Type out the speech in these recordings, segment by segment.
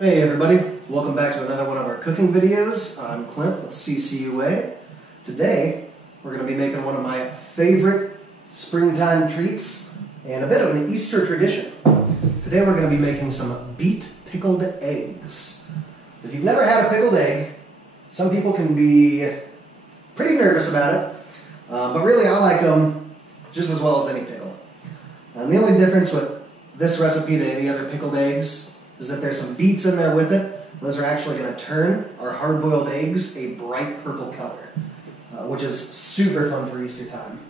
Hey everybody, welcome back to another one of our cooking videos. I'm Clint with CCUA. Today we're going to be making one of my favorite springtime treats and a bit of an Easter tradition. Today we're going to be making some beet pickled eggs. If you've never had a pickled egg, some people can be pretty nervous about it, but really I like them just as well as any pickle. And the only difference with this recipe to any other pickled eggs is that there's some beets in there with it. Those are actually going to turn our hard-boiled eggs a bright purple color, which is super fun for Easter time.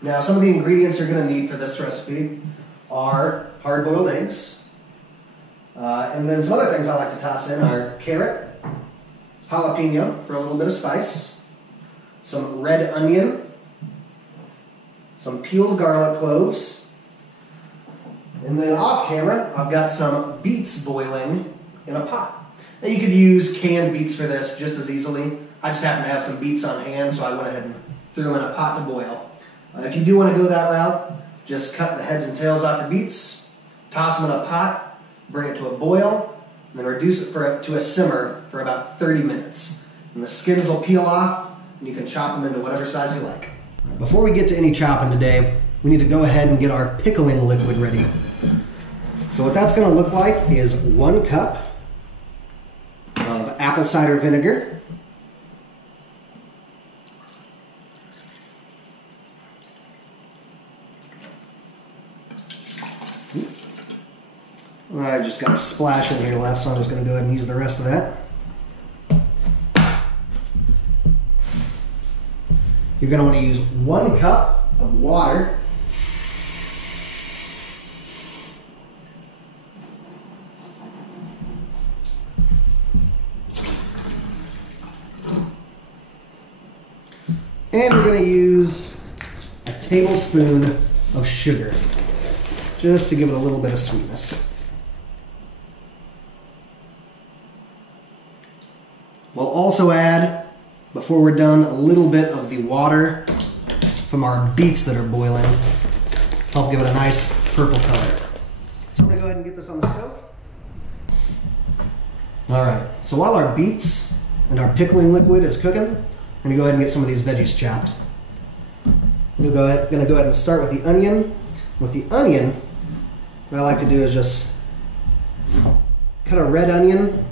Now, some of the ingredients you're going to need for this recipe are hard-boiled eggs, and then some other things I like to toss in are carrot, jalapeno for a little bit of spice, some red onion, some peeled garlic cloves, and then off camera, I've got some beets boiling in a pot. Now you could use canned beets for this just as easily. I just happen to have some beets on hand, so I went ahead and threw them in a pot to boil. If you do want to go that route, just cut the heads and tails off your beets, toss them in a pot, bring it to a boil, and then reduce it to a simmer for about 30 minutes. And the skins will peel off, and you can chop them into whatever size you like. Before we get to any chopping today, we need to go ahead and get our pickling liquid ready. So what that's going to look like is 1 cup of apple cider vinegar, I just got a splash in here left, so I'm just going to go ahead and use the rest of that. You're going to want to use 1 cup of water. And we're going to use a tablespoon of sugar, just to give it a little bit of sweetness. We'll also add, before we're done, a little bit of the water from our beets that are boiling, help give it a nice purple color. So I'm going to go ahead and get this on the stove. Alright, so while our beets and our pickling liquid is cooking, I'm going to go ahead and get some of these veggies chopped. I'm going to go ahead and start with the onion. With the onion, what I like to do is just cut a red onion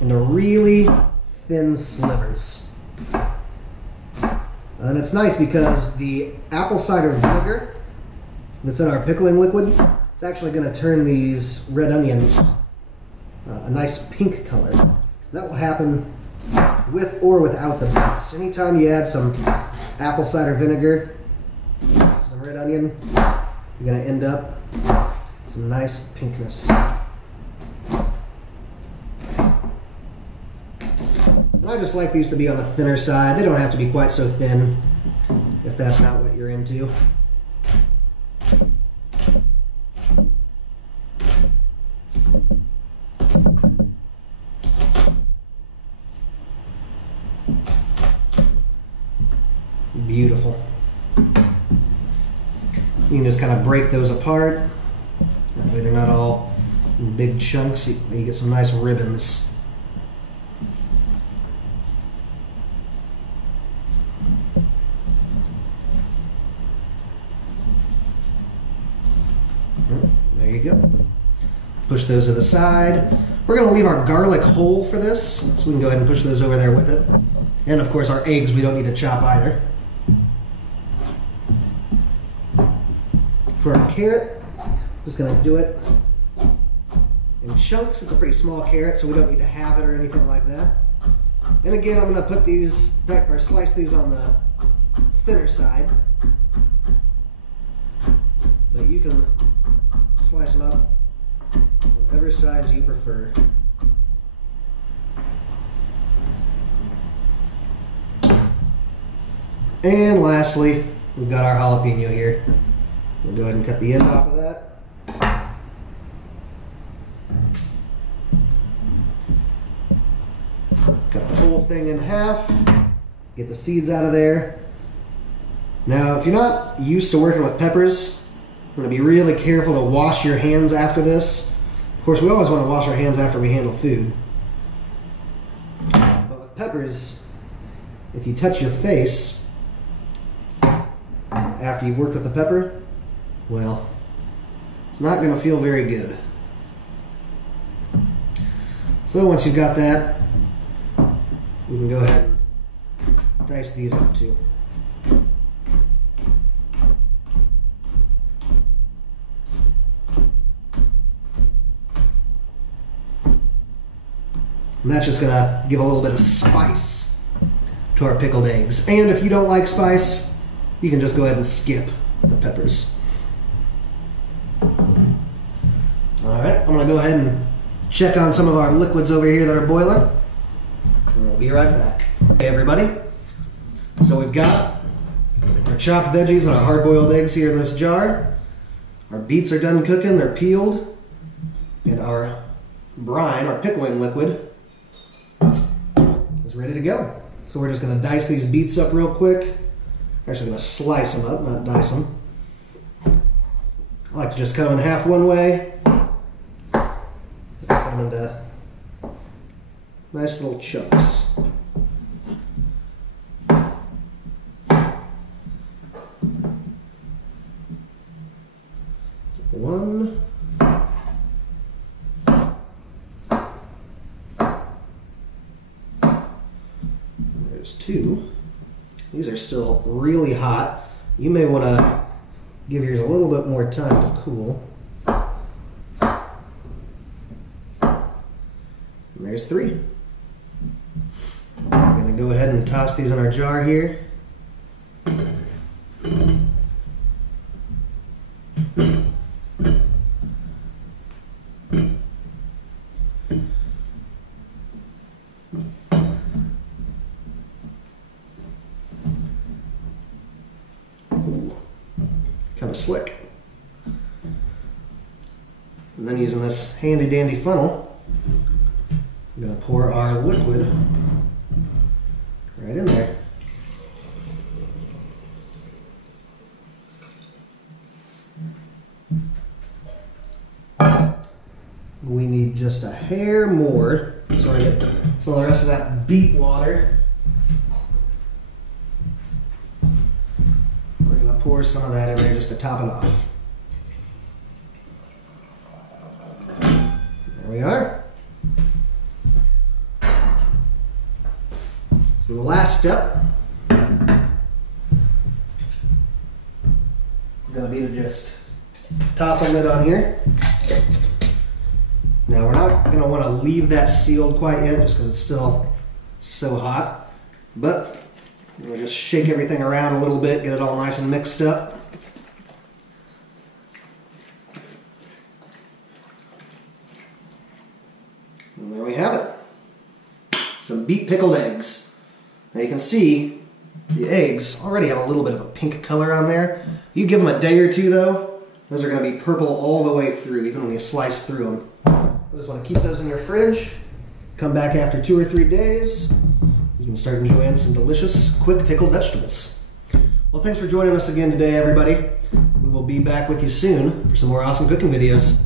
into really thin slivers. And it's nice because the apple cider vinegar that's in our pickling liquid, it's actually going to turn these red onions a nice pink color. That will happen with or without the beets. Anytime you add some apple cider vinegar, some red onion, you're going to end up with some nice pinkness. And I just like these to be on the thinner side. They don't have to be quite so thin if that's not what you're into. Beautiful. You can just kind of break those apart. That way they're not all in big chunks. You get some nice ribbons. There you go. Push those to the side. We're going to leave our garlic whole for this, so we can go ahead and push those over there with it. And of course our eggs we don't need to chop either. For our carrot, I'm just going to do it in chunks. It's a pretty small carrot, so we don't need to halve it or anything like that. And again, I'm going to put these, or slice these on the thinner side. But you can slice them up whatever size you prefer. And lastly, we've got our jalapeno here. We'll go ahead and cut the end off of that. Cut the whole thing in half. Get the seeds out of there. Now, if you're not used to working with peppers, you want to be really careful to wash your hands after this. course, we always want to wash our hands after we handle food. But with peppers, if you touch your face after you've worked with the pepper, well, it's not going to feel very good. So once you've got that, we can go ahead and dice these up too. And that's just going to give a little bit of spice to our pickled eggs. And if you don't like spice, you can just go ahead and skip the peppers. Alright, I'm going to go ahead and check on some of our liquids over here that are boiling. And we'll be right back. Hey everybody, so we've got our chopped veggies and our hard-boiled eggs here in this jar. Our beets are done cooking, they're peeled. And our brine, our pickling liquid, is ready to go. So we're just going to dice these beets up real quick. Actually going to slice them up, not dice them. I like to just cut them in half one way. Cut them into nice little chunks. One. There's two. These are still really hot. You may want to give yours a little bit more time to cool. And there's three. We're going to go ahead and toss these in our jar here. Kind of slick. And then using this handy dandy funnel, I'm going to pour our liquid right in there. We need just a hair more so I get some of the rest of that beet water. Pour some of that in there just to top it off. There we are. So the last step is going to be to just toss a lid on here. Now we're not going to want to leave that sealed quite yet just because it's still so hot, but we'll just shake everything around a little bit, get it all nice and mixed up. And there we have it. Some beet pickled eggs. Now you can see the eggs already have a little bit of a pink color on there. You give them a day or two though, those are going to be purple all the way through, even when you slice through them. You just want to keep those in your fridge. Come back after 2 or 3 days. You can start enjoying some delicious, quick pickled vegetables. Well, thanks for joining us again today, everybody. We will be back with you soon for some more awesome cooking videos.